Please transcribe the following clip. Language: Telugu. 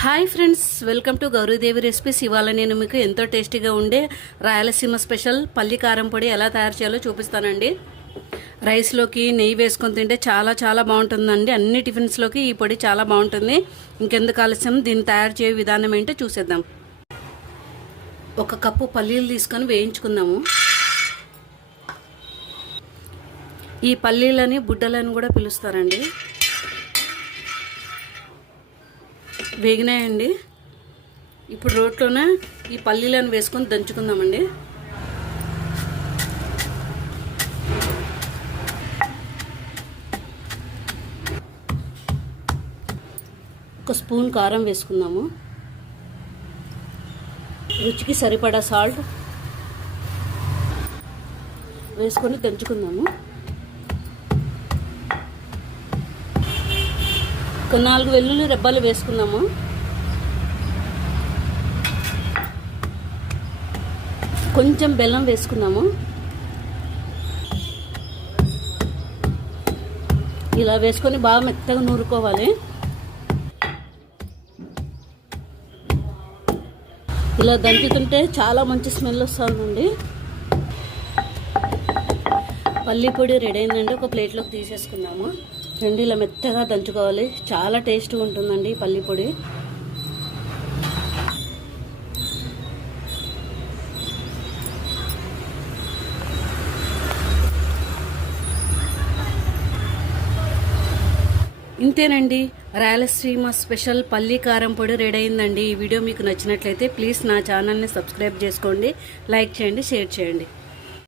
Hi friends, welcome to Gauri Devi recipes. ఇవాళ నేను మీకు ఎంతో టేస్టీగా ఉండే రాయలసీమ స్పెషల్ పల్లి కారం పొడి ఎలా తయారు చేయాలో చూపిస్తానండి. రైస్లోకి నెయ్యి వేసుకొని తింటే చాలా చాలా బాగుంటుందండి. అన్ని టిఫిన్స్లోకి ఈ పొడి చాలా బాగుంటుంది. ఇంకెందుకు ఆలస్యం, దీన్ని తయారు చేయ విధానం ఏంటో చూసేద్దాం. 1 కప్పు పల్లీలు తీసుకొని వేయించుకుందాము. ఈ పల్లీలని బుడ్డలని కూడా పిలుస్తారండి. వేగినాయండి. ఇప్పుడు రోట్లోనే ఈ పల్లీలను వేసుకొని దంచుకుందామండి. ఒక స్పూన్ కారం వేసుకుందాము. రుచికి సరిపడా సాల్ట్ వేసుకొని దంచుకుందాము. ఒక 4 వెల్లుల్లి రెబ్బలు వేసుకుందాము. కొంచెం బెల్లం వేసుకుందాము. ఇలా వేసుకొని బాగా మెత్తగా నూరుకోవాలి. ఇలా దంచుతుంటే చాలా మంచి స్మెల్ వస్తుందండి. పల్లి పొడి రెడీ అయిందండి. ఒక ప్లేట్లోకి తీసేసుకుందాము. ఇలా మెత్తగా దంచుకోవాలి. చాలా టేస్ట్గా ఉంటుందండి పల్లి పొడి. ఇంతేనండి, రాయలసీమ స్పెషల్ పల్లి కారం పొడి రెడీ అయిందండి. ఈ వీడియో మీకు నచ్చినట్లయితే ప్లీజ్ నా ఛానల్ని సబ్స్క్రైబ్ చేసుకోండి, లైక్ చేయండి, షేర్ చేయండి.